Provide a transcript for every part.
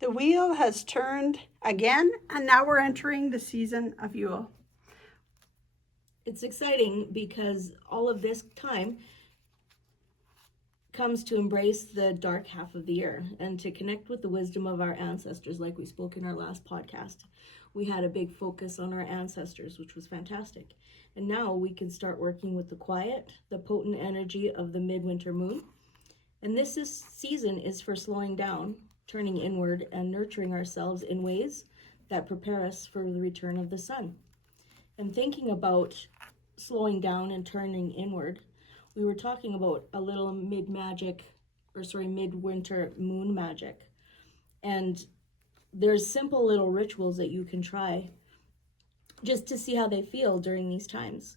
The wheel has turned again, and now we're entering the season of Yule. It's exciting because all of this time comes to embrace the dark half of the year and to connect with the wisdom of our ancestors, like we spoke in our last podcast. We had a big focus on our ancestors, which was fantastic. And now we can start working with the quiet, the potent energy of the midwinter moon. And this season is for slowing down, turning inward, and nurturing ourselves in ways that prepare us for the return of the sun. And thinking about slowing down and turning inward, we were talking about a little midwinter moon magic. And there's simple little rituals that you can try just to see how they feel during these times.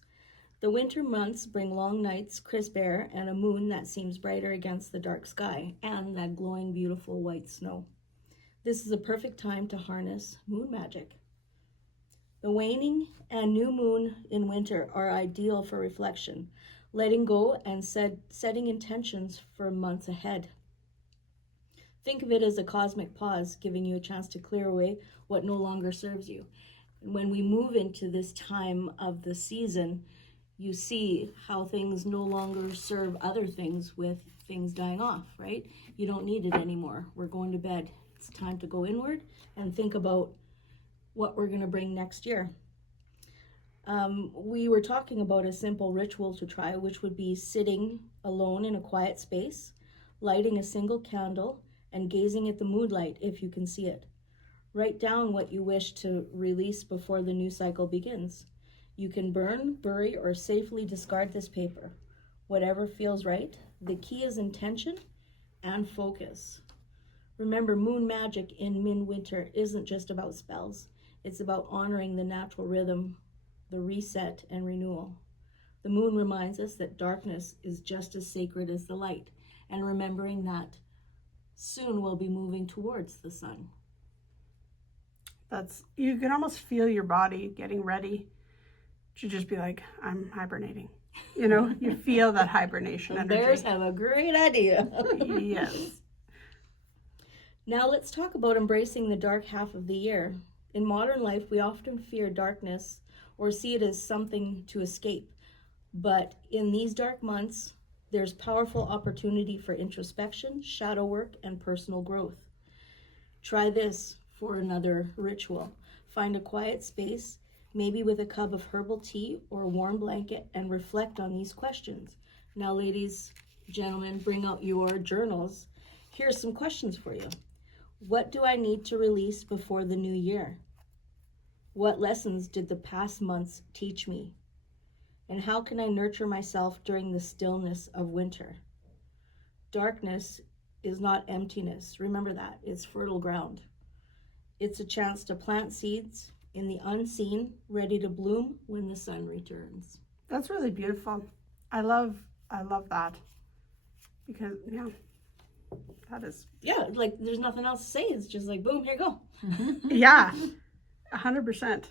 The winter months bring long nights, crisp air, and a moon that seems brighter against the dark sky and that glowing, beautiful white snow. This is a perfect time to harness moon magic. The waning and new moon in winter are ideal for reflection, letting go and setting intentions for months ahead. Think of it as a cosmic pause, giving you a chance to clear away what no longer serves you. And when we move into this time of the season, you see how things no longer serve other things with things dying off, right? You don't need it anymore. We're going to bed. It's time to go inward and think about what we're going to bring next year. We were talking about a simple ritual to try, which would be sitting alone in a quiet space, lighting a single candle, and gazing at the moonlight if you can see it. Write down what you wish to release before the new cycle begins. You can burn, bury, or safely discard this paper. Whatever feels right. The key is intention and focus. Remember, moon magic in midwinter isn't just about spells. It's about honoring the natural rhythm, the reset, and renewal. The moon reminds us that darkness is just as sacred as the light, and remembering that soon we'll be moving towards the sun. You can almost feel your body getting ready to just be like, I'm hibernating. You know, you feel that hibernation energy. Bears have a great idea. Yes. Now let's talk about embracing the dark half of the year. In modern life, we often fear darkness or see it as something to escape. But in these dark months, there's powerful opportunity for introspection, shadow work, and personal growth. Try this for another ritual. Find a quiet space, maybe with a cup of herbal tea or a warm blanket, and reflect on these questions. Now, ladies, gentlemen, bring out your journals. Here's some questions for you. What do I need to release before the new year? What lessons did the past months teach me? And how can I nurture myself during the stillness of winter? Darkness is not emptiness. Remember that. It's fertile ground. It's a chance to plant seeds in the unseen, ready to bloom when the sun returns. That's really beautiful. I love that. Because, yeah, that is... Yeah, like there's nothing else to say. It's just like, boom, here you go. Yeah, 100%.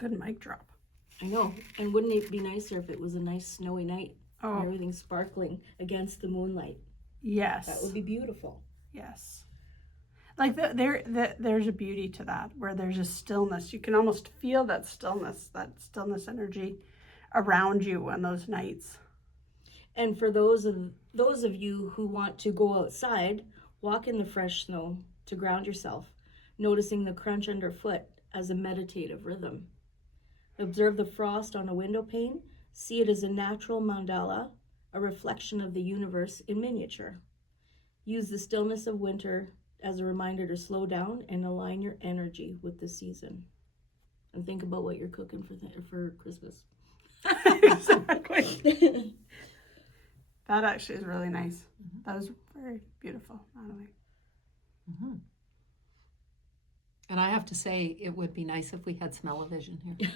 Good mic drop. I know. And wouldn't it be nicer if it was a nice snowy night and everything sparkling against the moonlight? Yes. That would be beautiful. Yes. Like there's a beauty to that, where there's a stillness. You can almost feel that stillness energy around you on those nights. And for those of you who want to go outside, walk in the fresh snow to ground yourself, noticing the crunch underfoot as a meditative rhythm. Observe the frost on a window pane. See it as a natural mandala, a reflection of the universe in miniature. Use the stillness of winter as a reminder to slow down and align your energy with the season. And think about what you're cooking for Christmas. Exactly. That actually is really nice. Mm-hmm. That was very beautiful, Natalie. Mm-hmm. And I have to say, it would be nice if we had smell-o-vision here.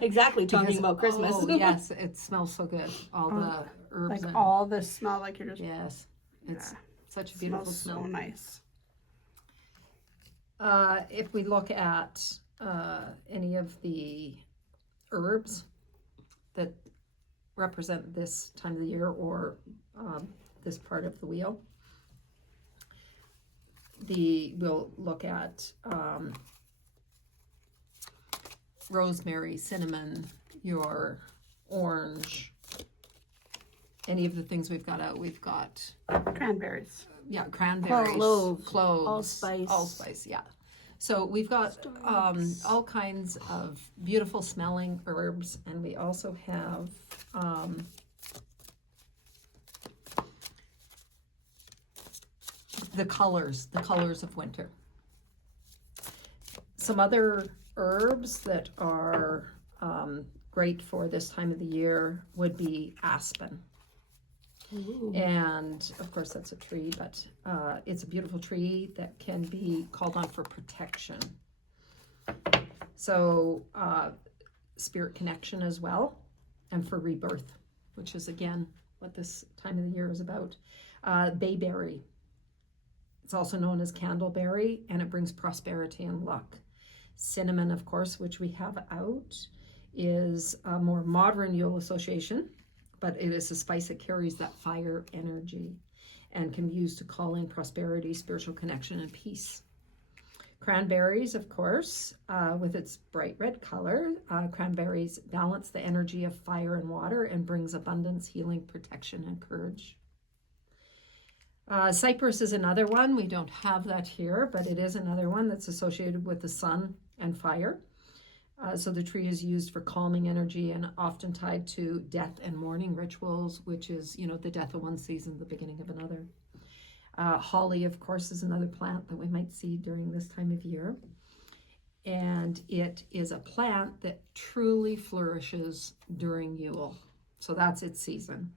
Exactly, talking about Christmas. Oh, yes, it smells so good. All the herbs. Like all the smell, like you're just... Yes, it's such a beautiful smell. So nice. If we look at any of the herbs that represent this time of the year or this part of the wheel, we'll look at rosemary, cinnamon, your orange, any of the things we've got out. We've got Cranberries. Cranberries, cloves, allspice, yeah. So we've got all kinds of beautiful smelling herbs, and we also have the colors of winter. Some other herbs that are great for this time of the year would be aspen. Ooh. And of course that's a tree, but it's a beautiful tree that can be called on for protection. So spirit connection as well, and for rebirth, which is again what this time of the year is about. Bayberry, it's also known as candleberry, and it brings prosperity and luck. Cinnamon, of course, which we have out, is a more modern Yule association, but it is a spice that carries that fire energy and can be used to call in prosperity, spiritual connection, and peace. Cranberries, of course, with its bright red color, cranberries balance the energy of fire and water and brings abundance, healing, protection, and courage. Cypress is another one. We don't have that here, but it is another one that's associated with the sun and fire. So the tree is used for calming energy and often tied to death and mourning rituals, which is, the death of one season, the beginning of another. Holly, of course, is another plant that we might see during this time of year. And it is a plant that truly flourishes during Yule. So that's its season.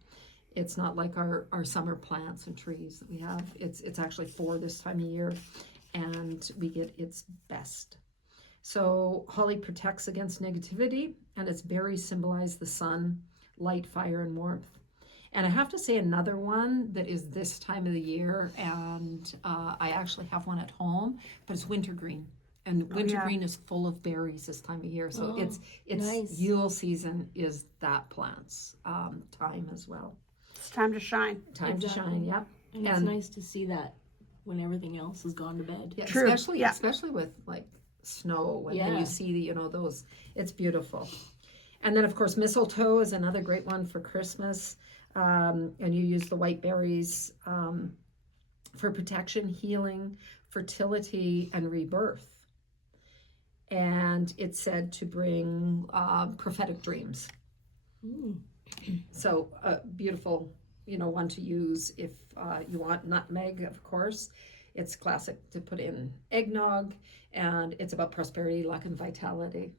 It's not like our summer plants and trees that we have. It's actually for this time of year, and we get its best. So holly protects against negativity, and its berries symbolize the sun, light, fire, and warmth. And I have to say another one that is this time of the year, and I actually have one at home, but it's wintergreen. And wintergreen is full of berries this time of year. So it's nice. Yule season is that plant's time as well. It's time to shine. Time to shine, yeah. And it's nice to see that when everything else has gone to bed. Yeah, True. Especially with like snow and then you see those, it's beautiful. And then of course mistletoe is another great one for Christmas. And you use the white berries for protection, healing, fertility, and rebirth. And it's said to bring prophetic dreams. Mm. So beautiful, one to use if you want. Nutmeg, of course. It's classic to put in eggnog, and it's about prosperity, luck, and vitality.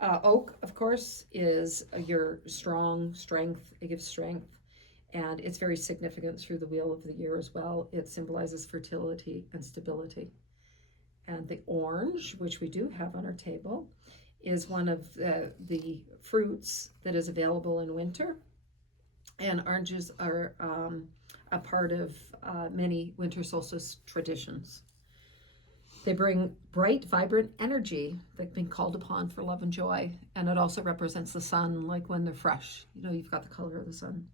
Oak, of course, is your strength. It gives strength, and it's very significant through the wheel of the year as well. It symbolizes fertility and stability. And the orange, which we do have on our table, is one of the fruits that is available in winter. And oranges are a part of many winter solstice traditions. They bring bright, vibrant energy that's been called upon for love and joy. And it also represents the sun, like when they're fresh. You've got the color of the sun.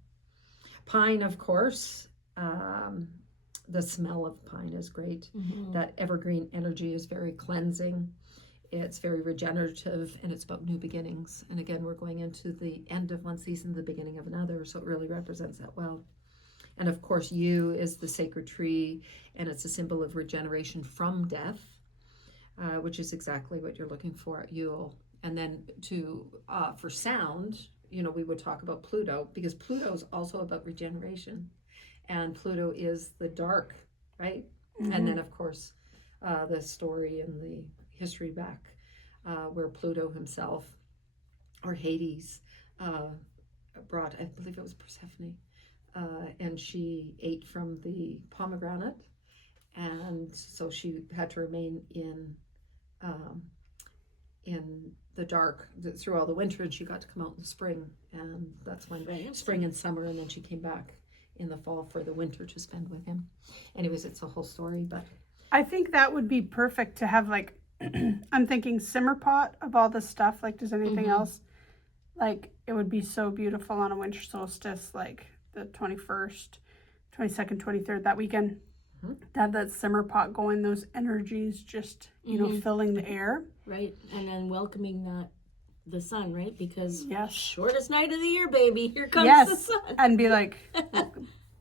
Pine, of course, the smell of pine is great. Mm-hmm. That evergreen energy is very cleansing. It's very regenerative, and it's about new beginnings. And again, we're going into the end of one season, the beginning of another, so it really represents that well. And of course, yew is the sacred tree, and it's a symbol of regeneration from death, which is exactly what you're looking for at Yule. And then for sound, we would talk about Pluto, because Pluto is also about regeneration, and Pluto is the dark, right? Mm-hmm. And then, of course, the story and the history back where Pluto himself, or Hades, brought, I believe it was Persephone, and she ate from the pomegranate, and so she had to remain in the dark through all the winter, and she got to come out in the spring, and that's when spring and summer, and then she came back in the fall for the winter to spend with him. Anyways, it's a whole story, but I think that would be perfect to have, like, I'm thinking simmer pot of all this stuff. Like, does anything else? Like, it would be so beautiful on a winter solstice, like the 21st, 22nd, 23rd, that weekend. to have that simmer pot going, those energies just, you know, filling the air. Right. And then welcoming the sun, right? Because Yes. shortest night of the year, baby. Here comes Yes. the sun. And be like,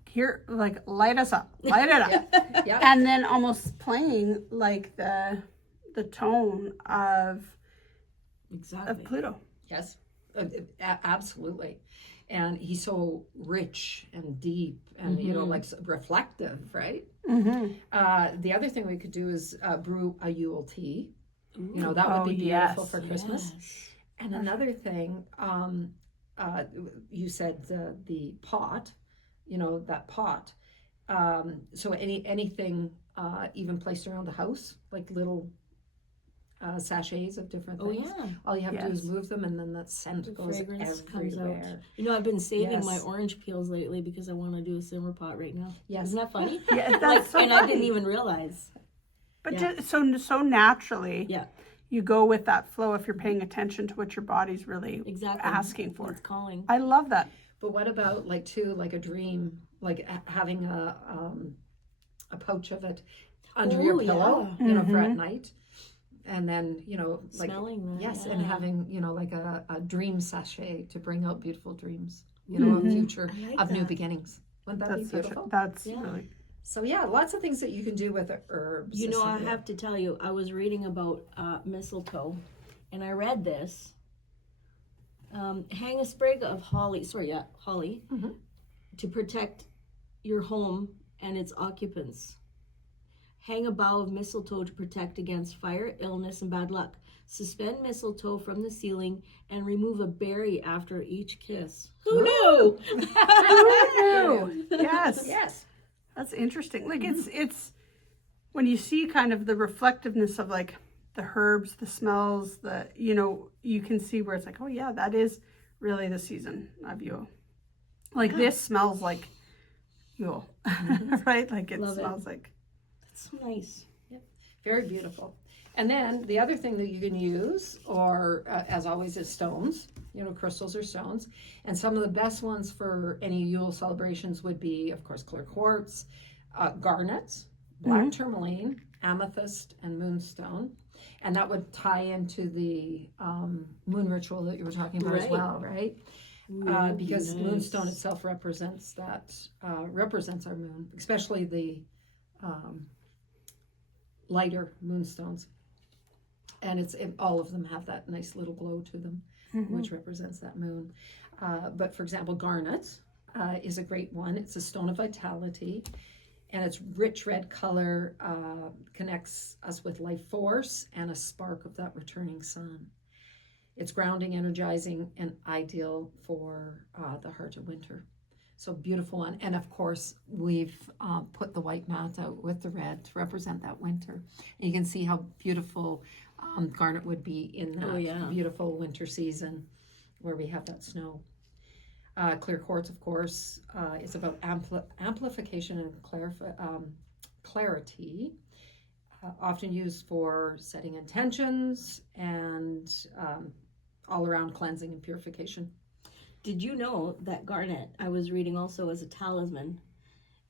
here, like, light us up, light it up. Yeah. And then almost playing like the tone of Exactly. Pluto. Yes, absolutely. And he's so rich and deep and, you know, like reflective, right? Mm-hmm. The other thing we could do is brew a Yule tea. You know, that would be beautiful for Christmas. Yes. And another thing, you said the pot, you know, that pot. So anything even placed around the house, like little sachets of different things. Oh, yeah. All you have to do is Yes. move them, and then that scent The goes fragrance comes out. everywhere. You know, I've been saving Yes. my orange peels lately because I want to do a simmer pot right now. Yes. Isn't that funny? Yeah, that's so and I didn't funny. even realize. But Yeah. just so naturally, Yeah. you go with that flow if you're paying attention to what your body's really Exactly. asking for. It's calling. I love that. But what about like a dream, like having a pouch of it under your Oh, pillow, yeah. you know, for at night, and then, you know, like Smelling that. yes, yeah. and having, you know, like a dream sachet to bring out beautiful dreams, you know, a future I like of new that. beginnings. Wouldn't that That's be beautiful? that's Yeah. really So yeah, lots of things that you can do with the herbs. You know, I Cecilia. have to tell you, I was reading about mistletoe, and I read this. Hang a sprig of holly, holly, Mhm. to protect your home and its occupants. Hang a bough of mistletoe to protect against fire, illness, and bad luck. Suspend mistletoe from the ceiling and remove a berry after each kiss. Who knew? yes. Yes. That's interesting. Like it's when you see kind of the reflectiveness of like the herbs, the smells, the, you know, you can see where it's like, oh yeah, that is really the season of Yule. Like this smells like Yule, right? Like it Love it. smells like. That's so nice. Very beautiful. And then the other thing that you can use, or as always, is stones. You know, crystals or stones. And some of the best ones for any Yule celebrations would be, of course, clear quartz, garnets, black tourmaline, amethyst, and moonstone. And that would tie into the moon ritual that you were talking about as Right. well, right? Ooh, Because nice. moonstone itself represents our moon, especially the lighter moonstones. And all of them have that nice little glow to them, which represents that moon. But for example, garnet is a great one. It's a stone of vitality, and its rich red color connects us with life force and a spark of that returning sun. It's grounding, energizing, and ideal for the heart of winter. So beautiful one. And of course, we've put the white mat out with the red to represent that winter. And you can see how beautiful garnet would be in that beautiful winter season where we have that snow. Clear quartz, of course, is about amplification and clarity, often used for setting intentions and all-around cleansing and purification. Did you know that garnet, I was reading also as a talisman,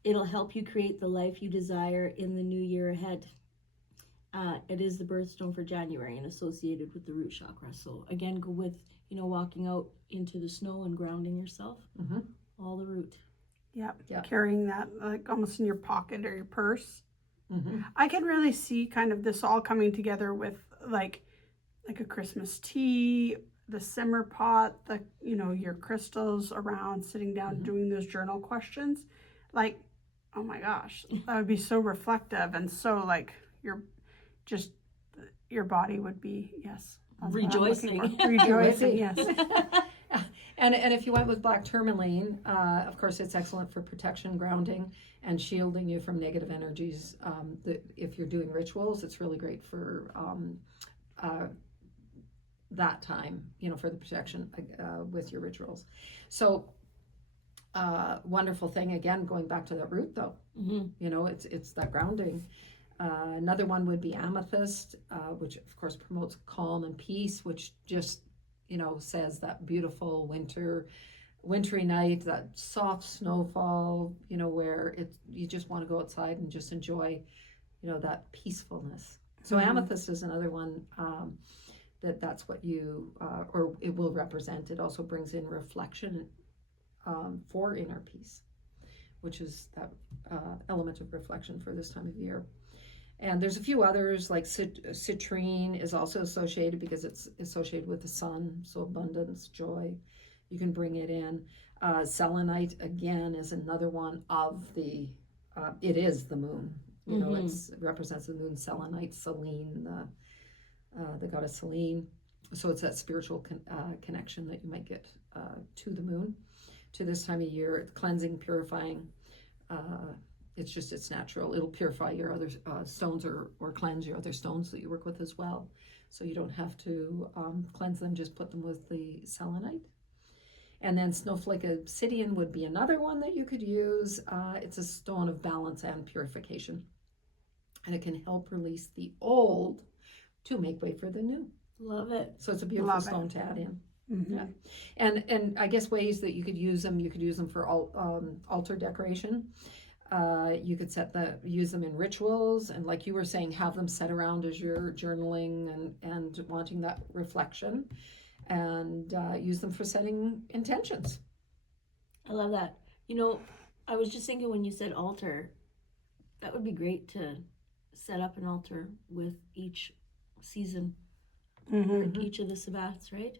it'll help you create the life you desire in the new year ahead. It is the birthstone for January and associated with the root chakra. So again, go with, you know, walking out into the snow and grounding yourself. All the root. Yeah, Yeah. carrying that like almost in your pocket or your purse. Mm-hmm. I can really see kind of this all coming together with like a Christmas tea, the simmer pot, the, you know, your crystals around, sitting down doing those journal questions. Like, oh my gosh, that would be so reflective and so like your body would be, yes. That's what I'm looking Rejoicing. for. Rejoicing, yes. And if you went with black tourmaline, of course, it's excellent for protection, grounding, and shielding you from negative energies. If you're doing rituals, it's really great for that time, you know, for the protection with your rituals. So, wonderful thing. Again, going back to the root, though, you know, it's that grounding. Another one would be amethyst, which of course promotes calm and peace, which just, you know, says that beautiful winter wintry night, that soft snowfall, where you just want to go outside and just enjoy, that peacefulness. So amethyst is another one that's what you, or it will represent. It also brings in reflection for inner peace, which is that element of reflection for this time of year. And there's a few others, like citrine is also associated because it's associated with the sun, so abundance, joy. You can bring it in. Selenite, again, is another one of the, it is the moon. It represents the moon. Selenite, Selene, the goddess Selene. So it's that spiritual connection that you might get to the moon, to this time of year. It's cleansing, purifying. It's natural. It'll purify your other stones or cleanse your other stones that you work with as well. So you don't have to cleanse them, just put them with the selenite. And then snowflake obsidian would be another one that you could use. It's a stone of balance and purification. And it can help release the old to make way for the new. Love it. So it's a beautiful stone to add in. Mm-hmm. Yeah. And I guess ways that you could use them for altar decoration. You could use them in rituals, and like you were saying, have them set around as you're journaling and wanting that reflection, and use them for setting intentions. I love that. I was just thinking when you said altar, that would be great to set up an altar with each season, each of the Sabbats, right?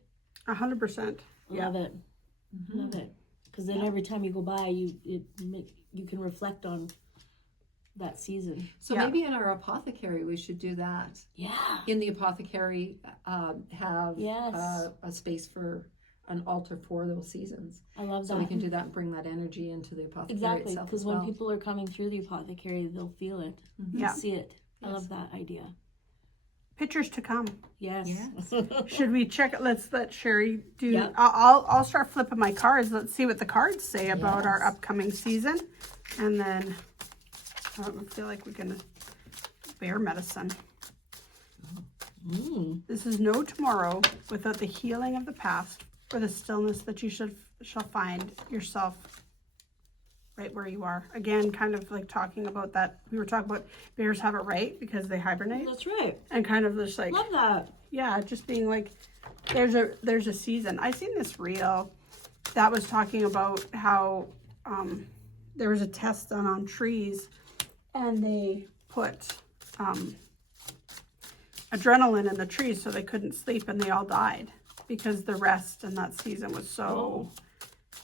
100%. Love it. Love it. Because then every time you go by, you can reflect on that season. So maybe in our apothecary we should do that. Yeah. In the apothecary, have a space for an altar for those seasons. I love that. So we can do that and bring that energy into the apothecary exactly, itself. because when people are coming through the apothecary, they'll feel it, see it. I love that idea. Pictures to come. Yes. Should we check it? Let's let Sherry do. Yep. I'll start flipping my cards. Let's see what the cards say about our upcoming season, and then I don't feel like we're gonna bear medicine. This is no tomorrow without the healing of the past or the stillness that you shall find yourself right where you are. Again, kind of like talking about that. We were talking about bears have it right because they hibernate. That's right. And kind of just like, Love that. yeah, just being like, there's a season. I seen this reel that was talking about how there was a test done on trees, and they put adrenaline in the trees so they couldn't sleep, and they all died because the rest in that season was so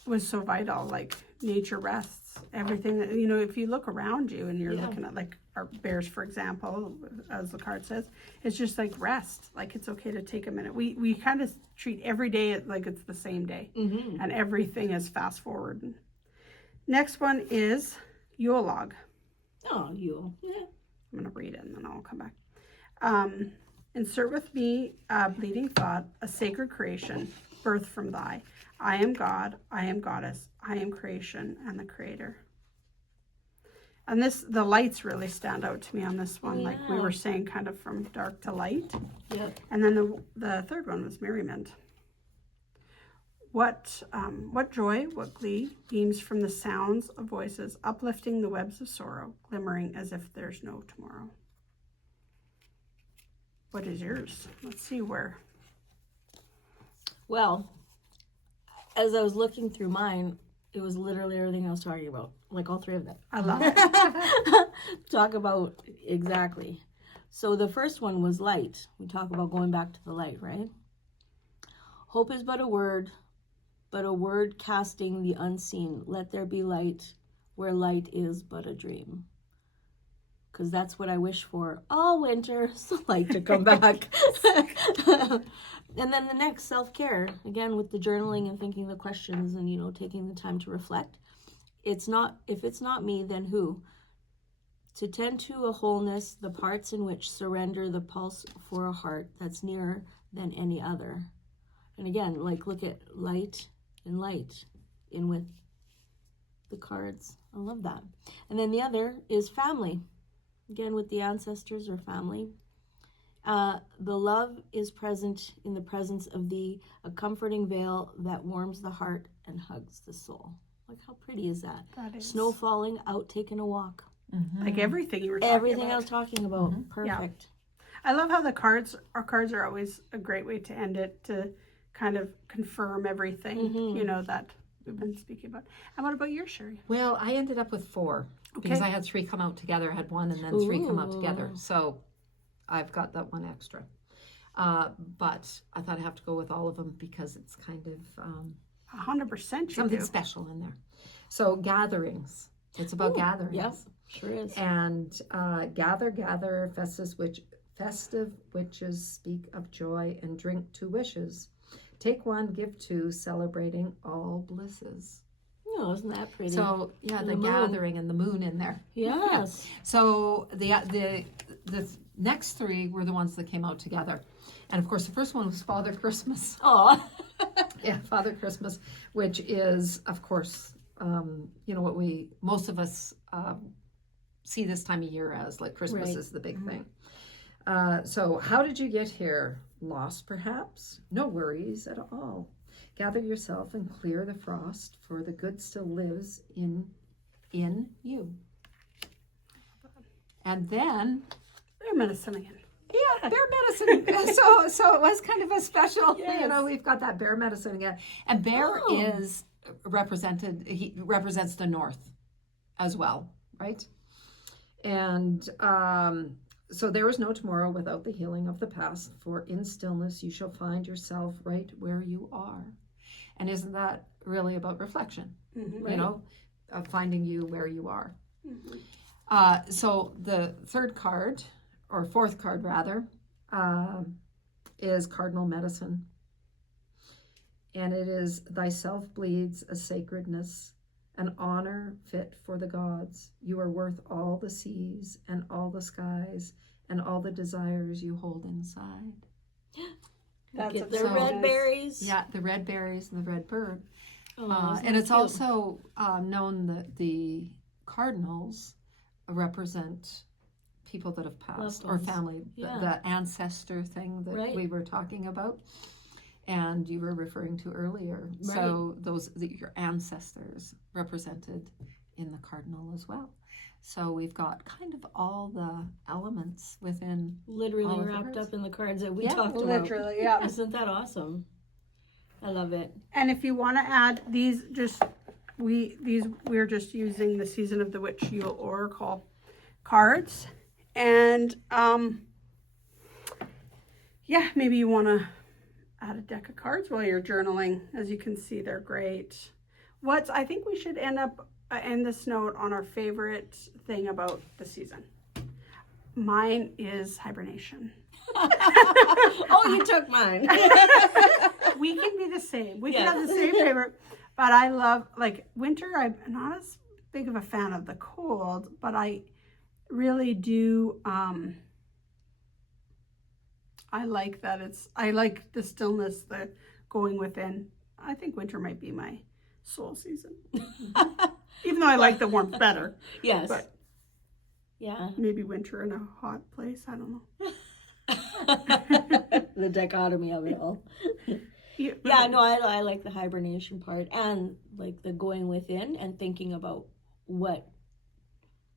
vital. Like, nature rests. Everything that, if you look around you and you're looking at like our bears, for example, as the card says, it's just like rest. Like, it's okay to take a minute. We kind of treat every day like it's the same day, and everything is fast forward. Next one is Yule log. Oh, Yule. Yeah. I'm gonna read it and then I'll come back. Insert with me a bleeding thought, a sacred creation, birth from thy. I am God, I am goddess, I am creation and the creator. And the lights really stand out to me on this one, like we were saying, kind of from dark to light. Yep. And then the third one was merriment. What joy, what glee beams from the sounds of voices, uplifting the webs of sorrow, glimmering as if there's no tomorrow. What is yours? Let's see where. Well, as I was looking through mine, it was literally everything I was talking about, like all three of them. I love it. Talk about exactly. So the first one was light. We talk about going back to the light, right? Hope is but a word casting the unseen. Let there be light where light is but a dream. Because that's what I wish for all winter, so light to come back. And then the next, self-care, again with the journaling and thinking the questions and taking the time to reflect. If it's not me, then who? To tend to a wholeness, the parts in which surrender the pulse for a heart that's nearer than any other. And again, like, look at light and light in with the cards. I love that. And then the other is family. Again, with the ancestors or family. The love is present in the presence of thee, a comforting veil that warms the heart and hugs the soul. Like, how pretty is that? That is. Snow falling, out taking a walk. Like everything you were talking Everything about. I was talking about. Perfect. I love how our cards are always a great way to end it, to kind of confirm everything, you know, that we've been speaking about. And what about yours, Sherry? Well, I ended up with 4 because I had 3 come out together. I had 1 and then 3 come out together. So I've got that 1 extra. But I thought I have to go with all of them because it's kind of 100% something special in there. So gatherings. It's about gatherings. Yep, sure is. And gather, festive witches speak of joy and drink 2 wishes. Take 1, give 2, celebrating all blisses. Oh, isn't that pretty? So the gathering and the moon in there. Yes. Yeah. So the next 3 were the ones that came out together, and of course the first one was Father Christmas. Oh. Yeah, Father Christmas, which is of course you know what most of us see this time of year as, like Christmas is the big thing. So how did you get here? Lost perhaps? No worries at all. Gather yourself and clear the frost, for the good still lives in you. And then Bear medicine again. yeah, bear medicine. so it was kind of a special, Yes. you know, we've got that bear medicine again. And bear is represented, he represents the north as well, right? And so there is no tomorrow without the healing of the past, for in stillness you shall find yourself right where you are. And isn't that really about reflection? Mm-hmm. You know, finding you where you are. Mm-hmm. So the 3rd card, or 4th card rather, is Cardinal Medicine. And it is, thyself bleeds a sacredness, an honor fit for the gods. You are worth all the seas and all the skies and all the desires you hold inside. Get the red berries. Yeah, the red berries and the red bird. Oh, and it's cute? also known that the cardinals represent people that have passed, or ones. family, the ancestor thing that we were talking about, and you were referring to earlier. Right. So your ancestors represented in the cardinal as well. So we've got kind of all the elements within Literally all of the wrapped cards. up in the cards that we Yeah, talked about. Literally, yeah. Isn't that awesome? I love it. And if you want to add these, we're just using the Season of the Witch Yule Oracle cards, and yeah, maybe you want to add a deck of cards while you're journaling. As you can see, they're great. I think we should end this note on our favorite thing about the season. Mine is hibernation. Oh, you took mine. We can be the same. We can have the same favorite. But I love, like, winter. I'm not as big of a fan of the cold, but I really do. I like that I like the stillness, the going within. I think winter might be my soul season. Even though I like the warmth better. Yes. But yeah. maybe winter in a hot place. I don't know. The dichotomy of it all. Yeah, no, I like the hibernation part, and like the going within and thinking about what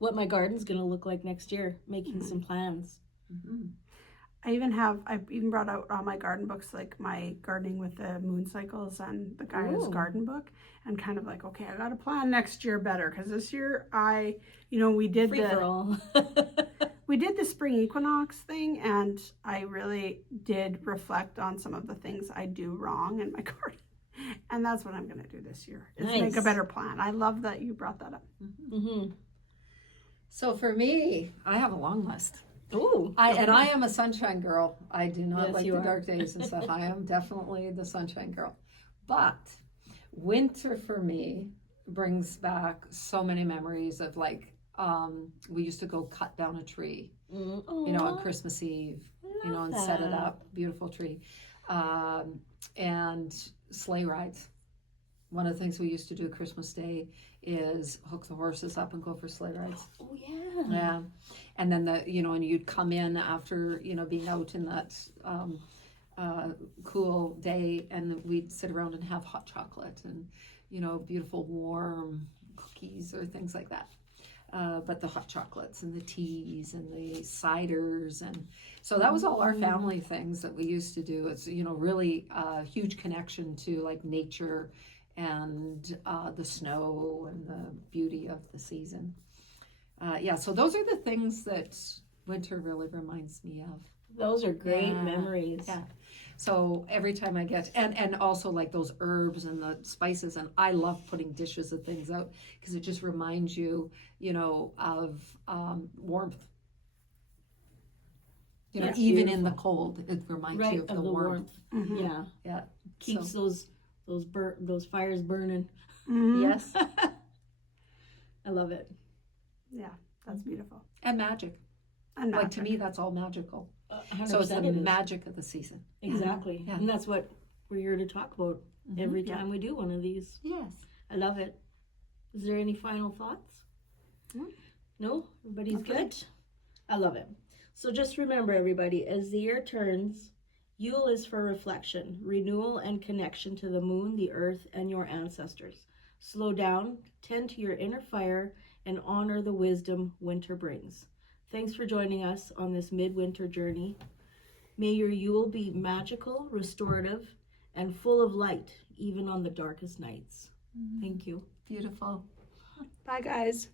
my garden's gonna look like next year, making some plans. Mm-hmm. I've even brought out all my garden books, like my Gardening with the Moon Cycles and the Gaia's Garden book, and kind of like, okay, I got to plan next year better, because this year we did we did the spring equinox thing, and I really did reflect on some of the things I do wrong in my garden, and that's what I'm going to do this year, is make a better plan. I love that you brought that up. Mm-hmm. So for me, I have a long list. Ooh. I am a sunshine girl. I do not like the you dark days and stuff. I am definitely the sunshine girl. But winter for me brings back so many memories of, like, we used to go cut down a tree, you know, on Christmas Eve, you know, and set it up, beautiful tree, and sleigh rides. One of the things we used to do Christmas Day is hook the horses up and go for sleigh rides. Oh yeah. Yeah. And then and you'd come in after, being out in that cool day, and we'd sit around and have hot chocolate and beautiful warm cookies or things like that. But the hot chocolates and the teas and the ciders, and so that was all our family things that we used to do. It's really a huge connection to like nature and the snow and the beauty of the season. So those are the things that winter really reminds me of. Those are great memories. Yeah. So every time I get, and also like those herbs and the spices, and I love putting dishes of things out because it just reminds you, of warmth. That's even beautiful. in the cold, it reminds you of the warmth. Mm-hmm. Yeah. Yeah. Keeps those fires burning. Mm-hmm. Yes. I love it. Yeah, that's beautiful. And magic. And Like to me, that's all magical. 100% So it's the it is. magic of the season. Exactly. Yeah. And that's what we're here to talk about every time we do one of these. Yes. I love it. Is there any final thoughts? No? Everybody's good? I love it. So just remember, everybody, as the year turns, Yule is for reflection, renewal, and connection to the moon, the earth, and your ancestors. Slow down, tend to your inner fire, and honor the wisdom winter brings. Thanks for joining us on this midwinter journey. May your Yule be magical, restorative, and full of light, even on the darkest nights. Thank you. Beautiful. Bye, guys.